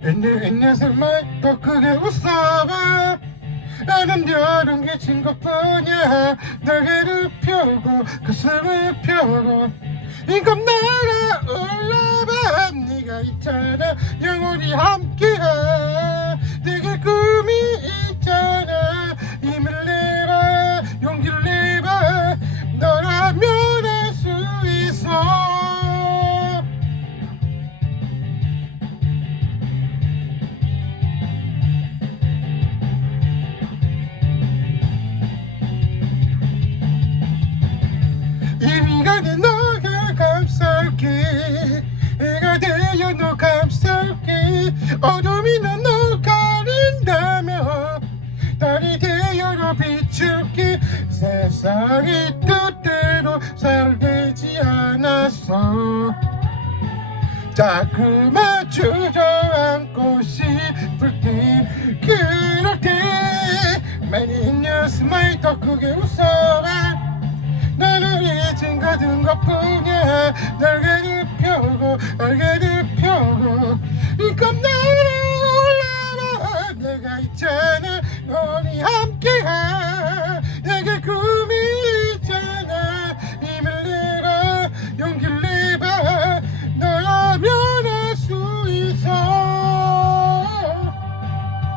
내 녀석만 더 크게 웃어봐. 나는 여름 기친 것뿐이야. 널 괴롭혀고 가슴을 펴고. 이것 날아 올라봐. 네가 있잖아. 영원히 함께해 어둠이 난너 가린다며 달이 되어 너 비출게 세상이 뜻대로 살되지 않았어 자꾸만 주저앉고 싶을 때 그럴 때 많이 녀석만 더 크게 웃어라. 나는 이젠 가든 것뿐이야. 날 괴롭혀고 날 괴롭혀고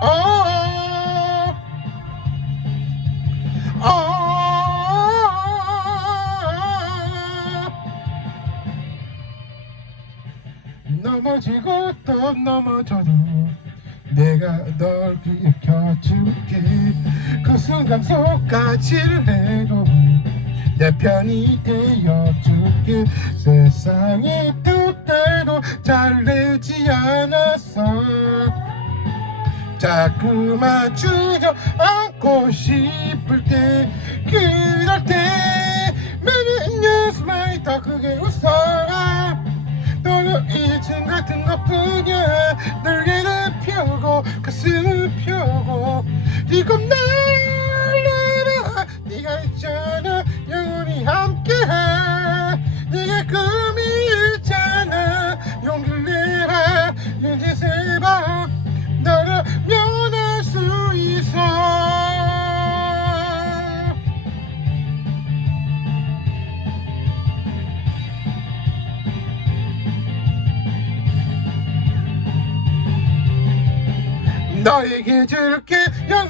어. 아 넘어지고 또 넘어져도 내가 널 일으켜줄게. 그 순간 속까지를 해도 내 편이 되어줄게. 세상이 뜻대로 잘 되지 않았어 자꾸만 주저앉고 싶을 때 그럴 때 너에게 줄게 영